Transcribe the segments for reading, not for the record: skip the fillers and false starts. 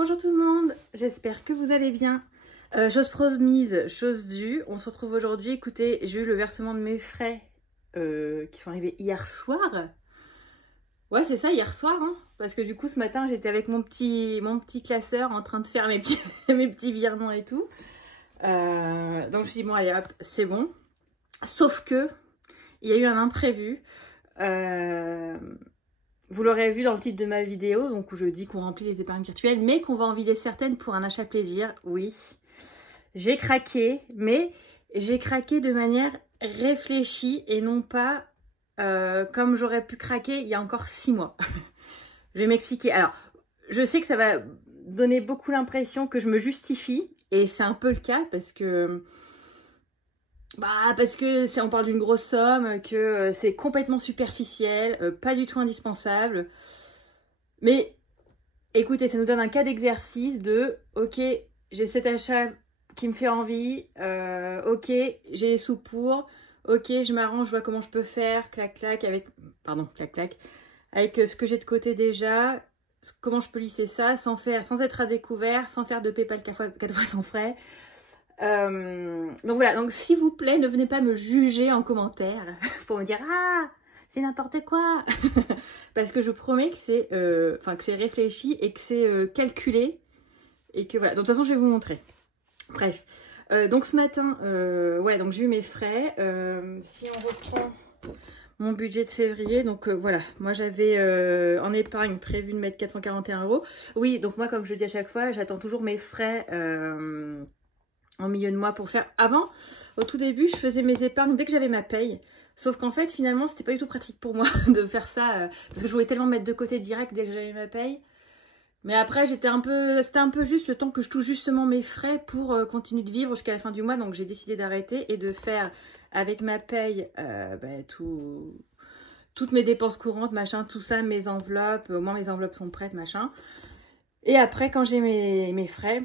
bonjour tout le monde, j'espère que vous allez bien. Chose promise, chose due, on se retrouve aujourd'hui. Écoutez, j'ai eu le versement de mes frais qui sont arrivés hier soir. Ouais, c'est ça, hier soir, hein, parce que du coup, ce matin, j'étais avec mon petit classeur en train de faire mes petits, mes petits virements et tout. Donc, je me suis dit, bon, allez, hop, c'est bon. Sauf que, il y a eu un imprévu. Vous l'aurez vu dans le titre de ma vidéo, donc où je dis qu'on remplit les épargnes virtuelles, mais qu'on va en vider certaines pour un achat plaisir. Oui, j'ai craqué, mais j'ai craqué de manière réfléchie et non pas comme j'aurais pu craquer il y a encore 6 mois. Je vais m'expliquer. Alors, je sais que ça va donner beaucoup l'impression que je me justifie, et c'est un peu le cas parce que... on parle d'une grosse somme, que c'est complètement superficiel, pas du tout indispensable. Mais écoutez, ça nous donne un cas d'exercice de ok, j'ai cet achat qui me fait envie, ok, j'ai les sous pour, ok, je m'arrange, je vois comment je peux faire, clac clac, avec ce que j'ai de côté déjà, comment je peux lisser ça sans être à découvert, sans faire de PayPal 4 fois sans frais. Donc voilà, donc s'il vous plaît, ne venez pas me juger en commentaire pour me dire « Ah, c'est n'importe quoi !» Parce que je promets que c'est réfléchi et que c'est calculé. Et que voilà, donc de toute façon, je vais vous montrer. Bref, donc ce matin, ouais, donc j'ai eu mes frais. Si on reprend mon budget de février, donc voilà, moi j'avais en épargne prévu de mettre 441 €. Oui, donc moi, comme je le dis à chaque fois, j'attends toujours mes frais... en milieu de mois pour faire... Avant, au tout début, je faisais mes épargnes dès que j'avais ma paye. Sauf qu'en fait, finalement, c'était pas du tout pratique pour moi de faire ça. Parce que je voulais tellement mettre de côté direct dès que j'avais ma paye. Mais après, c'était un peu juste le temps que je touche justement mes frais pour continuer de vivre jusqu'à la fin du mois. Donc j'ai décidé d'arrêter et de faire avec ma paye toutes mes dépenses courantes, machin, tout ça, mes enveloppes. Au moins mes enveloppes sont prêtes, machin. Et après, quand j'ai mes frais,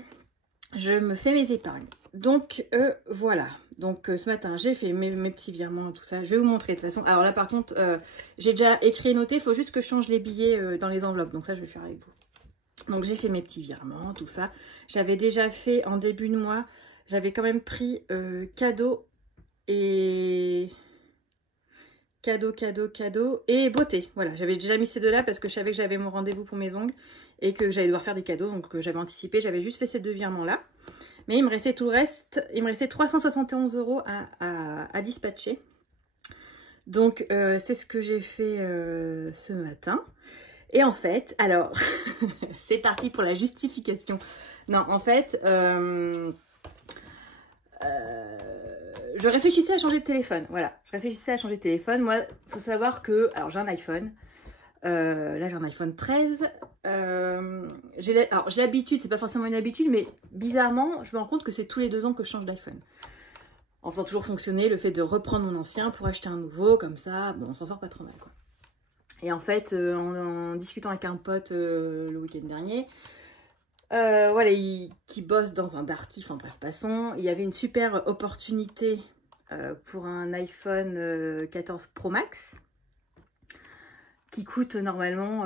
je me fais mes épargnes. Donc voilà, donc ce matin j'ai fait mes petits virements, tout ça, je vais vous montrer de toute façon. Alors là par contre, j'ai déjà écrit et noté, il faut juste que je change les billets dans les enveloppes, donc ça je vais le faire avec vous. Donc j'ai fait mes petits virements, tout ça. J'avais déjà fait en début de mois, j'avais quand même pris cadeau et beauté. Voilà, j'avais déjà mis ces deux là parce que je savais que j'avais mon rendez-vous pour mes ongles et que j'allais devoir faire des cadeaux, donc j'avais anticipé, j'avais juste fait ces deux virements là. Mais il me restait tout le reste, il me restait 371 € à dispatcher. Donc c'est ce que j'ai fait ce matin. Et en fait, alors, c'est parti pour la justification. Non, en fait, je réfléchissais à changer de téléphone. Voilà, je réfléchissais à changer de téléphone. Moi, il faut savoir que, alors j'ai un iPhone. Là j'ai un iPhone 13. J'ai l'habitude, c'est pas forcément une habitude, mais bizarrement, je me rends compte que c'est tous les 2 ans que je change d'iPhone. En faisant toujours fonctionner le fait de reprendre mon ancien pour acheter un nouveau, comme ça, bon, on s'en sort pas trop mal, quoi. Et en fait, en discutant avec un pote le week-end dernier, voilà, qui bosse dans un darty, enfin bref, passons, il y avait une super opportunité pour un iPhone 14 Pro Max, qui coûte normalement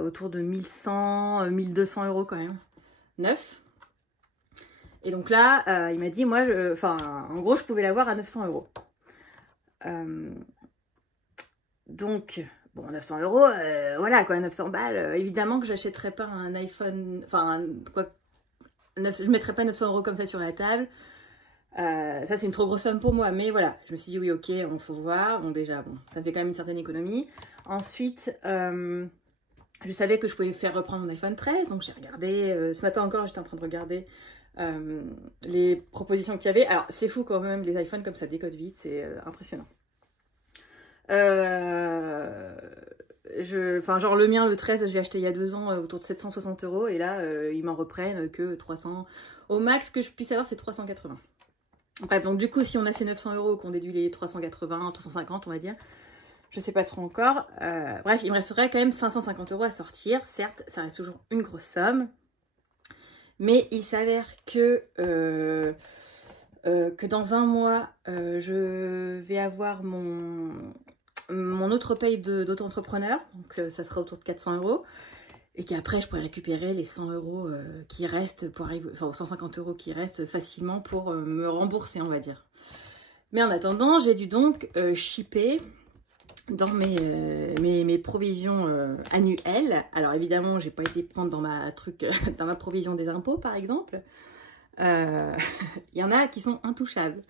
autour de 1100, 1200 € quand même, neuf. Et donc là, il m'a dit, moi, en gros, je pouvais l'avoir à 900 €. Donc, bon, 900 €, voilà quoi, 900 balles. Évidemment que j'achèterais pas un iPhone, je mettrais pas 900 € comme ça sur la table. Ça c'est une trop grosse somme pour moi, mais voilà, je me suis dit oui, ok, on faut voir. Bon, déjà, bon, ça fait quand même une certaine économie. Ensuite, je savais que je pouvais faire reprendre mon iPhone 13, donc j'ai regardé, ce matin encore, j'étais en train de regarder les propositions qu'il y avait. Alors, c'est fou quand même, les iPhones comme ça décodent vite, c'est impressionnant. Genre le mien, le 13, je l'ai acheté il y a 2 ans autour de 760 €, et là, ils m'en reprennent que 300. Au max que je puisse avoir, c'est 380. Bref, donc du coup, si on a ces 900 € qu'on déduit les 380, 350, on va dire, je sais pas trop encore. Bref, il me resterait quand même 550 € à sortir. Certes, ça reste toujours une grosse somme. Mais il s'avère que dans un mois, je vais avoir mon autre paye d'auto-entrepreneur. Donc ça sera autour de 400 €. et qu'après je pourrais récupérer les 100 € qui restent pour arriver, enfin 150 € qui restent facilement pour me rembourser, on va dire. Mais en attendant, j'ai dû donc shipper dans mes provisions annuelles. Alors évidemment, j'ai pas été prendre dans dans ma provision des impôts par exemple. Il y en a qui sont intouchables,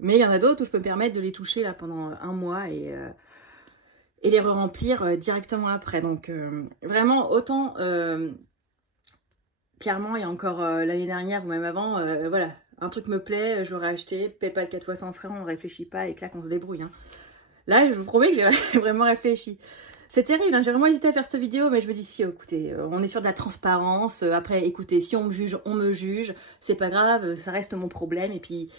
mais il y en a d'autres où je peux me permettre de les toucher là pendant un mois et les re-remplir directement après. Donc vraiment autant clairement il y a encore l'année dernière ou même avant, voilà, un truc me plaît, je l'aurais acheté, PayPal 4 fois sans frais, on ne réfléchit pas et clac on se débrouille. Hein. Là je vous promets que j'ai vraiment réfléchi. C'est terrible, hein, j'ai vraiment hésité à faire cette vidéo, mais je me dis si, écoutez, on est sur de la transparence. Après, écoutez, si on me juge, on me juge. C'est pas grave, ça reste mon problème. Et puis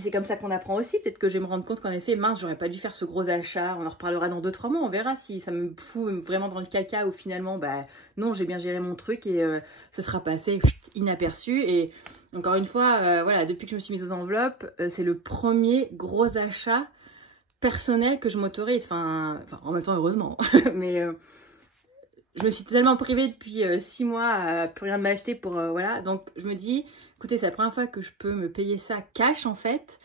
c'est comme ça qu'on apprend aussi. Peut-être que je vais me rendre compte qu'en effet, mince, j'aurais pas dû faire ce gros achat. On en reparlera dans 2-3 mois, on verra si ça me fout vraiment dans le caca ou finalement, bah non, j'ai bien géré mon truc et ce sera passé inaperçu. Et encore une fois, voilà, depuis que je me suis mise aux enveloppes, c'est le premier gros achat personnel que je m'autorise, enfin en même temps heureusement, mais je me suis tellement privée depuis 6 mois à plus rien de m'acheter pour voilà, donc je me dis, écoutez, c'est la première fois que je peux me payer ça cash en fait,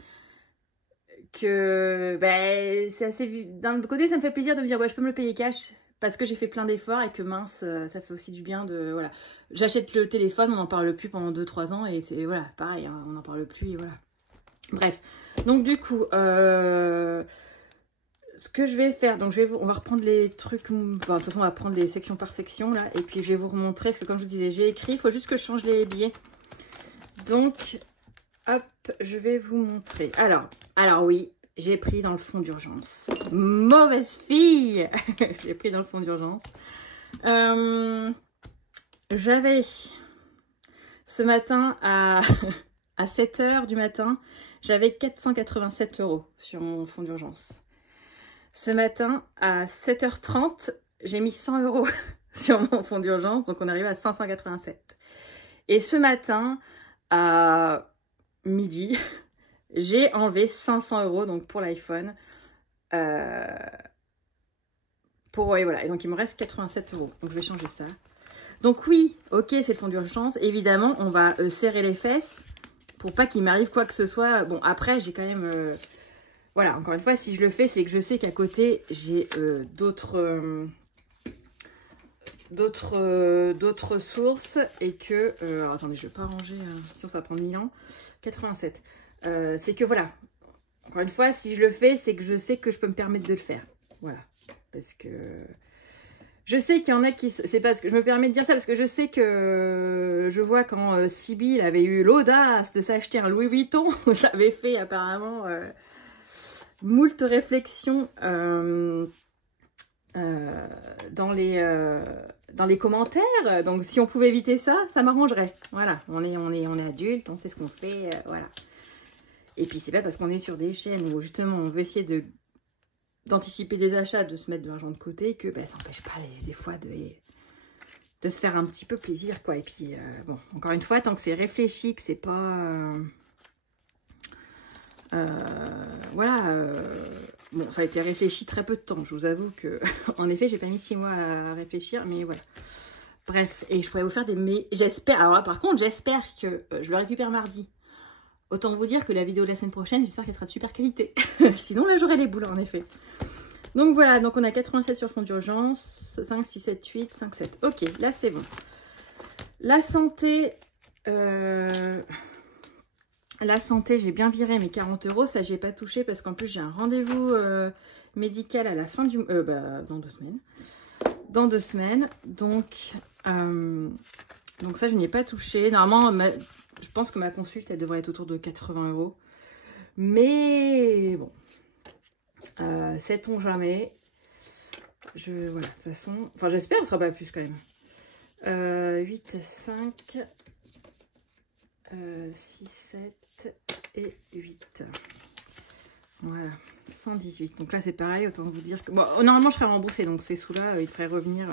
que ben, c'est assez, d'un autre côté ça me fait plaisir de me dire ouais je peux me le payer cash parce que j'ai fait plein d'efforts et que mince, ça fait aussi du bien de, voilà, j'achète le téléphone, on n'en parle plus pendant 2-3 ans et c'est, voilà, pareil, hein, on n'en parle plus et voilà. Bref, donc du coup, ce que je vais faire, donc on va reprendre les trucs, enfin, de toute façon on va prendre les sections par section là, et puis je vais vous remontrer, parce que comme je vous disais, j'ai écrit, il faut juste que je change les billets. Donc, hop, je vais vous montrer. Alors oui, j'ai pris dans le fond d'urgence. Mauvaise fille. J'ai pris dans le fond d'urgence. J'avais, ce matin à 7 h du matin, j'avais 487 € sur mon fonds d'urgence. Ce matin, à 7 h 30, j'ai mis 100 € sur mon fonds d'urgence, donc on arrive à 587. Et ce matin, à midi, j'ai enlevé 500 € donc pour l'iPhone. Et voilà, et donc il me reste 87 €. Donc je vais changer ça. Donc oui, ok, c'est le fonds d'urgence. Évidemment, on va serrer les fesses pour pas qu'il m'arrive quoi que ce soit. Bon, après, j'ai quand même... voilà, encore une fois, si je le fais, c'est que je sais qu'à côté, j'ai d'autres sources et que... alors, attendez, je vais pas ranger, sinon ça va prendre 1000 ans. 87. C'est que voilà, encore une fois, si je le fais, c'est que je sais que je peux me permettre de le faire. Voilà, parce que... Je sais qu'il y en a qui... C'est parce que je me permets de dire ça, parce que je sais que je vois quand Sibyl avait eu l'audace de s'acheter un Louis Vuitton, ça avait fait apparemment moult réflexions dans les commentaires. Donc si on pouvait éviter ça, ça m'arrangerait. Voilà, on est adulte, on sait ce qu'on fait, voilà. Et puis c'est pas parce qu'on est sur des chaînes où justement on veut essayer d'anticiper des achats, de se mettre de l'argent de côté, que ben, ça n'empêche pas des fois de se faire un petit peu plaisir, quoi. Et puis, bon, encore une fois, tant que c'est réfléchi, que c'est pas... voilà, bon, ça a été réfléchi très peu de temps, je vous avoue que, en effet, j'ai pas mis 6 mois à réfléchir, mais voilà. Bref, et je pourrais vous faire mais j'espère, alors là, par contre, j'espère que je le récupère mardi. Autant vous dire que la vidéo de la semaine prochaine, j'espère qu'elle sera de super qualité. Sinon, là, j'aurai les boules, en effet. Donc, voilà. Donc, on a 87 sur fond d'urgence. 5, 6, 7, 8, 5, 7. Ok, là, c'est bon. La santé... La santé, j'ai bien viré mes 40 €. Ça, j'ai pas touché parce qu'en plus, j'ai un rendez-vous médical à la fin du... dans 2 semaines. Dans 2 semaines. Donc ça, je n'y ai pas touché. Normalement, je pense que ma consulte, elle devrait être autour de 80 €. Mais bon, sait-on jamais. Voilà, de toute façon... Enfin, j'espère que ce sera pas plus quand même. 8, 5, 6, 7 et 8. Voilà, 118. Donc là, c'est pareil, autant vous dire que... Bon, normalement, je serai remboursée, donc ces sous-là, ils devraient revenir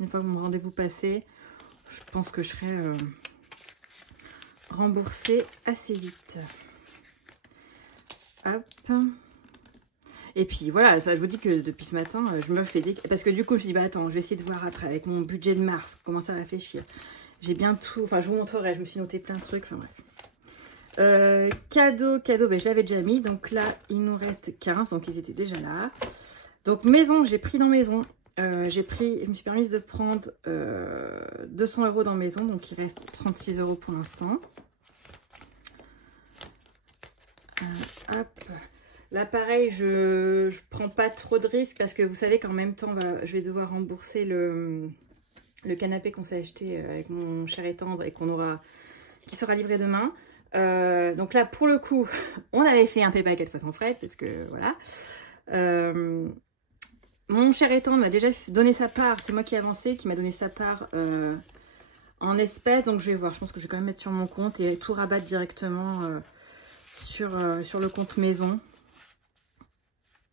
une fois que mon rendez-vous passé. Je pense que je serai... remboursée assez vite. Hop. Et puis voilà, ça je vous dis que depuis ce matin, je me fais des... Parce que du coup, je dis, bah attends, je vais essayer de voir après avec mon budget de mars, commencer à réfléchir. J'ai bien tout, enfin je vous montrerai, je me suis noté plein de trucs, enfin bref. Cadeau, ben, je l'avais déjà mis, donc là il nous reste 15, donc ils étaient déjà là. Donc maison, j'ai pris dans maison, je me suis permise de prendre 200 € dans maison, donc il reste 36 € pour l'instant. Hop. Là pareil, je prends pas trop de risques parce que vous savez qu'en même temps je vais devoir rembourser le canapé qu'on s'est acheté avec mon cher et tendre et qui sera livré demain. Donc là pour le coup on avait fait un PayPal 4 fois sans frais parce que voilà. Mon cher et tendre m'a déjà donné sa part, c'est moi qui ai avancé, qui m'a donné sa part en espèces, donc je vais voir, je pense que je vais quand même mettre sur mon compte et tout rabattre directement sur le compte maison.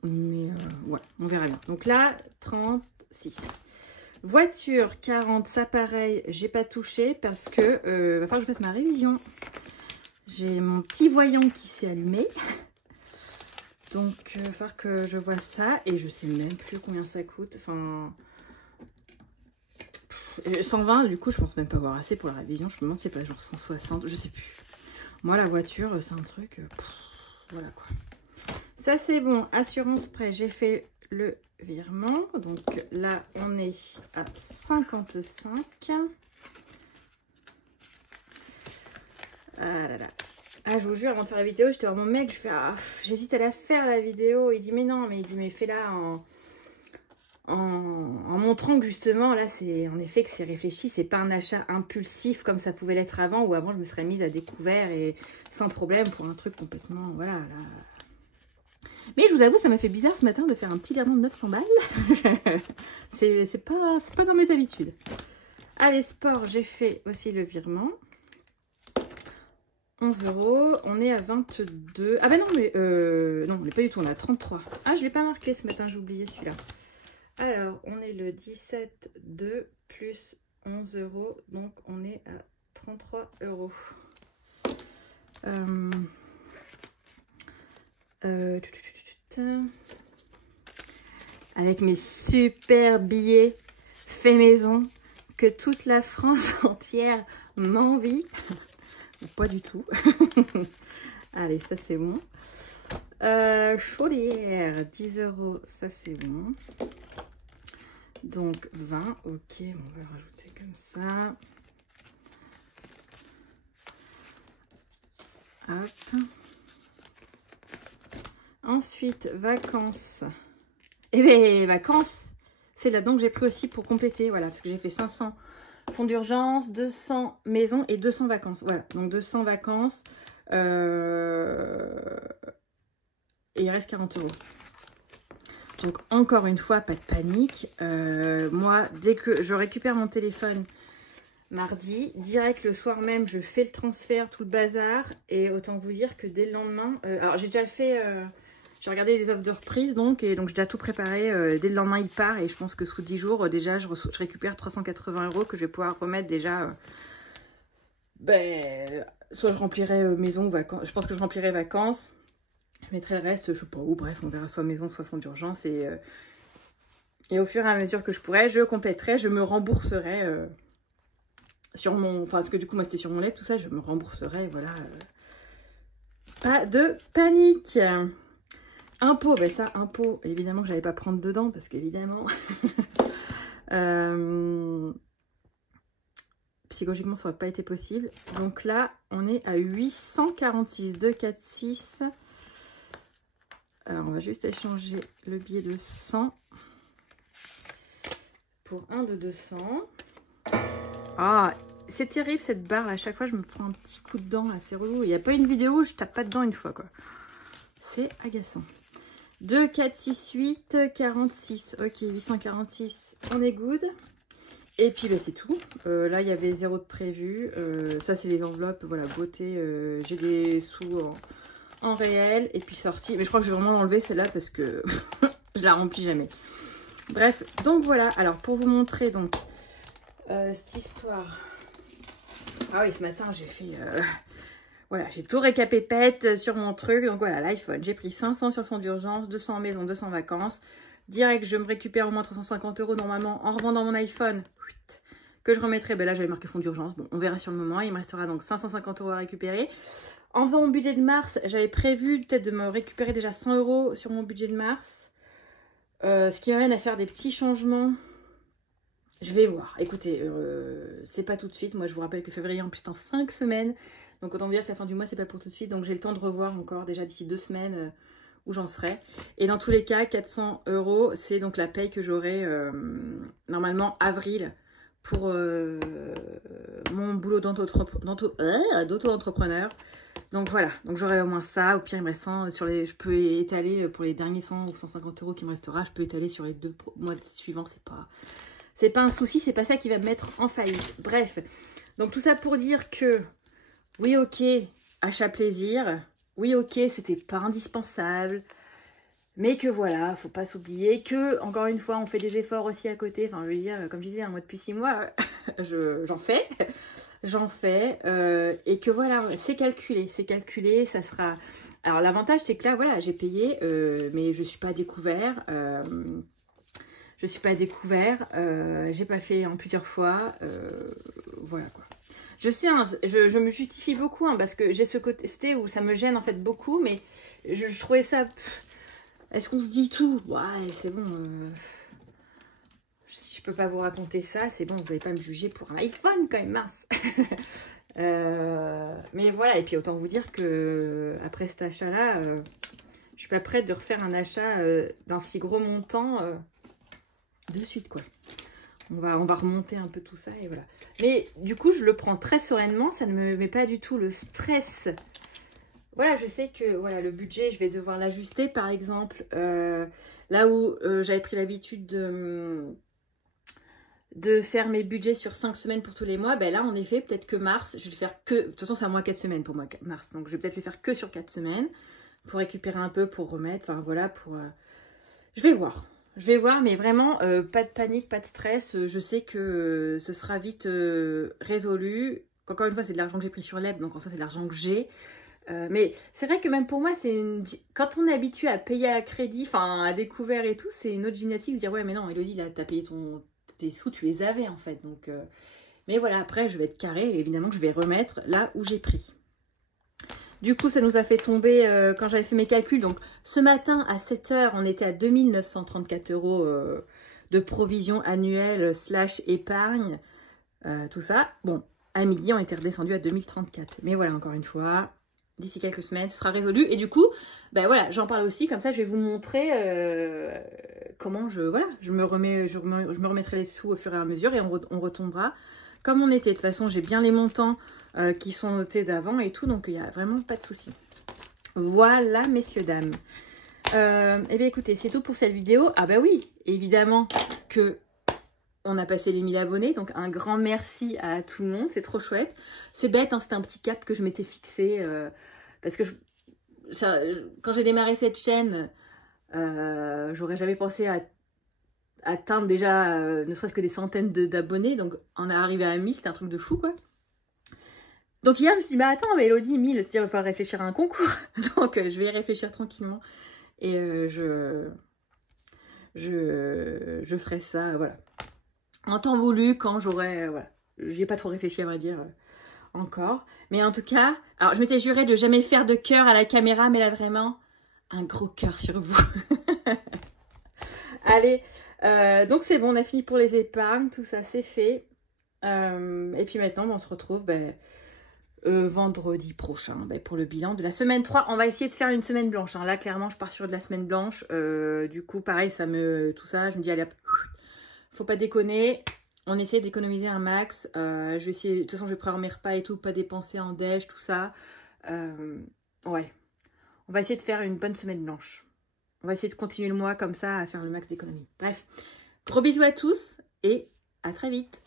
Mais ouais, on verra bien. Donc là, 36. Voiture, 40, ça pareil, j'ai pas touché parce que va falloir que je fasse ma révision. J'ai mon petit voyant qui s'est allumé. Donc, il va falloir que je vois ça. Et je sais même plus combien ça coûte. Enfin, 120, du coup, je pense même pas avoir assez pour la révision. Je me demande si c'est pas genre 160, je sais plus. Moi, la voiture, c'est un truc... voilà quoi. Ça, c'est bon. Assurance prêt, j'ai fait le virement. Donc là, on est à 55. Ah là là. Ah, je vous jure, avant de faire la vidéo, j'étais voir mon mec, je fais, ah, j'hésite à la faire la vidéo. Il dit, mais non, mais il dit, mais fais-la en montrant que justement, là, c'est en effet que c'est réfléchi, c'est pas un achat impulsif comme ça pouvait l'être avant, où avant je me serais mise à découvert et sans problème pour un truc complètement, voilà, là. Mais je vous avoue, ça m'a fait bizarre ce matin de faire un petit virement de 900 balles. c'est pas dans mes habitudes. Allez, sport, j'ai fait aussi le virement. 11 €, on est à 22. Ah bah non, mais non, on n'est pas du tout, on est à 33. Ah, je ne l'ai pas marqué ce matin, j'ai oublié celui-là. Alors, on est le 17,2 plus 11 €, donc on est à 33 €. Avec mes super billets fait maison que toute la France entière m'envie. Pas du tout. Allez, ça c'est bon. Chaudière, 10 €, ça c'est bon. Donc 20, ok, on va le rajouter comme ça. Hop. Ensuite, vacances. Eh bien, vacances, c'est là-dedans que j'ai pris aussi pour compléter, voilà, parce que j'ai fait 500 fonds d'urgence, 200 maisons et 200 vacances. Voilà, donc 200 vacances. Et il reste 40 €. Donc, encore une fois, pas de panique. Moi, dès que je récupère mon téléphone mardi, direct le soir même, je fais le transfert, tout le bazar. Et autant vous dire que dès le lendemain... alors, j'ai déjà fait... j'ai regardé les offres de reprise, donc j'ai déjà tout préparé. Dès le lendemain, il part. Et je pense que sous 10 jours, déjà, je récupère 380 € que je vais pouvoir remettre déjà... soit je remplirai maison ou vacances. Je pense que je remplirai vacances. Je mettrai le reste, je sais pas où. Bref, on verra soit maison, soit fonds d'urgence. Et au fur et à mesure que je pourrai, je compléterai, je me rembourserai sur mon... Enfin, parce que du coup, moi, c'était sur mon lait, tout ça. Je me rembourserai, voilà. Pas de panique. Impôt, ben ça, impôt, évidemment que j'allais pas prendre dedans parce qu'évidemment, psychologiquement, ça n'aurait pas été possible. Donc là, on est à 846, 246. Alors, on va juste échanger le billet de 100 pour un de 200. Ah, c'est terrible cette barre, à chaque fois, je me prends un petit coup de dent, là, c'est relou. Il n'y a pas une vidéo où je tape pas dedans une fois, quoi. C'est agaçant. 2, 4, 6, 8, 46. Ok, 846, on est good. Et puis, bah, c'est tout. Là, il y avait 0 de prévu. Ça, c'est les enveloppes. Voilà, beauté. J'ai des sous en réel. Et puis, sortie. Mais je crois que je vais vraiment l'enlever, celle-là, parce que je la remplis jamais. Bref, donc voilà. Alors, pour vous montrer, donc, cette histoire. Ah oui, ce matin, j'ai fait... Voilà, j'ai tout récapépète sur mon truc. Donc voilà, l'iPhone, j'ai pris 500 sur le fonds d'urgence, 200 en maison, 200 en vacances. Direct, je me récupère au moins 350 € normalement en revendant mon iPhone. Que je remettrai, ben là j'avais marqué fonds d'urgence. Bon, on verra sur le moment. Il me restera donc 550 € à récupérer. En faisant mon budget de mars, j'avais prévu peut-être de me récupérer déjà 100 € sur mon budget de mars. Ce qui m'amène à faire des petits changements. Je vais voir. Écoutez, c'est pas tout de suite. Moi, je vous rappelle que février, en plus, c'est en 5 semaines. Donc, autant vous dire que la fin du mois, c'est pas pour tout de suite. Donc, j'ai le temps de revoir encore déjà d'ici 2 semaines où j'en serai. Et dans tous les cas, 400 €, c'est donc la paye que j'aurai normalement avril pour mon boulot d'auto-entrepreneur. Donc voilà, donc j'aurai au moins ça. Au pire, il me reste 100 sur les. Je peux étaler pour les derniers 100 ou 150 € qui me restera. Je peux étaler sur les 2 mois suivants. C'est pas un souci, c'est pas ça qui va me mettre en faillite. Bref, donc tout ça pour dire que oui, ok, achat plaisir. Oui, ok, c'était pas indispensable. Mais que voilà, faut pas s'oublier que, encore une fois, on fait des efforts aussi à côté. Enfin, je veux dire, comme je disais, moi depuis 6 mois, j'en fais. Et que voilà, c'est calculé, ça sera... Alors l'avantage, c'est que là, voilà, j'ai payé, mais je suis pas à découvert. J'ai pas fait en plusieurs fois. Voilà quoi. Je sais, hein, je me justifie beaucoup, hein, parce que j'ai ce côté où ça me gêne en fait beaucoup, mais je trouvais ça... Est-ce qu'on se dit tout? Ouais, c'est bon. Si je peux pas vous raconter ça, c'est bon, vous n'allez pas me juger pour un iPhone quand même, mince. Mais voilà, et puis autant vous dire que après cet achat-là, je suis pas prête de refaire un achat d'un si gros montant de suite, quoi. On va remonter un peu tout ça et voilà. Mais du coup, je le prends très sereinement, ça ne me met pas du tout le stress. Voilà, je sais que voilà, le budget, je vais devoir l'ajuster. Par exemple, là où j'avais pris l'habitude de faire mes budgets sur 5 semaines pour tous les mois, ben là, en effet, peut-être que mars, je vais le faire que... De toute façon, c'est à moi 4 semaines pour moi, mars. Donc, je vais peut-être le faire que sur 4 semaines pour récupérer un peu, pour remettre. Enfin, voilà, pour... Je vais voir. Je vais voir, mais vraiment, pas de panique, pas de stress. Je sais que ce sera vite résolu. Encore une fois, c'est de l'argent que j'ai pris sur l'EB, donc en soi, c'est de l'argent que j'ai. Mais c'est vrai que même pour moi, quand on est habitué à payer à crédit, enfin à découvert et tout, c'est une autre gymnastique de dire ouais mais non Elodie, là t'as payé tes sous, tu les avais en fait. Donc, mais voilà, après je vais être carré et évidemment que je vais remettre là où j'ai pris. Du coup, ça nous a fait tomber quand j'avais fait mes calculs. Donc ce matin à 7 h, on était à 2934 € de provision annuelle / épargne, tout ça. Bon, à midi, on était redescendu à 2034. Mais voilà, encore une fois... D'ici quelques semaines, ce sera résolu. Et du coup, ben voilà, j'en parle aussi. Comme ça, je vais vous montrer comment je me remettrai les sous au fur et à mesure. Et on retombera comme on était. De toute façon, j'ai bien les montants qui sont notés d'avant et tout. Donc, il n'y a vraiment pas de souci. Voilà, messieurs, dames. Eh bien, écoutez, c'est tout pour cette vidéo. Ah bah oui, évidemment que... On a passé les 1000 abonnés, donc un grand merci à tout le monde, c'est trop chouette. C'est bête, hein, c'était un petit cap que je m'étais fixé, parce que quand j'ai démarré cette chaîne, j'aurais jamais pensé à atteindre déjà ne serait-ce que des centaines d'abonnés, donc on est arrivé à 1000, c'était un truc de fou, quoi. Donc hier, je me suis dit, bah attends, mais Elodie, 1000, c'est-à-dire il va falloir réfléchir à un concours. Donc je vais y réfléchir tranquillement, et je ferai ça, voilà. En temps voulu, quand j'aurai... voilà, j'y ai pas trop réfléchi à vrai dire encore. Mais en tout cas, alors je m'étais juré de jamais faire de cœur à la caméra, mais là vraiment, un gros cœur sur vous. Allez, donc c'est bon, on a fini pour les épargnes, tout ça c'est fait. Et puis maintenant, on se retrouve vendredi prochain pour le bilan de la semaine 3. On va essayer de faire une semaine blanche. Hein. Là, clairement, je pars sur de la semaine blanche. Du coup, pareil, tout ça, je me dis, allez hop, faut pas déconner, on essaie d'économiser un max. Je vais essayer, de toute façon je vais prévoir mes repas et tout, pas dépenser en déj, tout ça. Ouais, on va essayer de faire une bonne semaine blanche. On va essayer de continuer le mois comme ça à faire le max d'économie. Bref, gros bisous à tous et à très vite.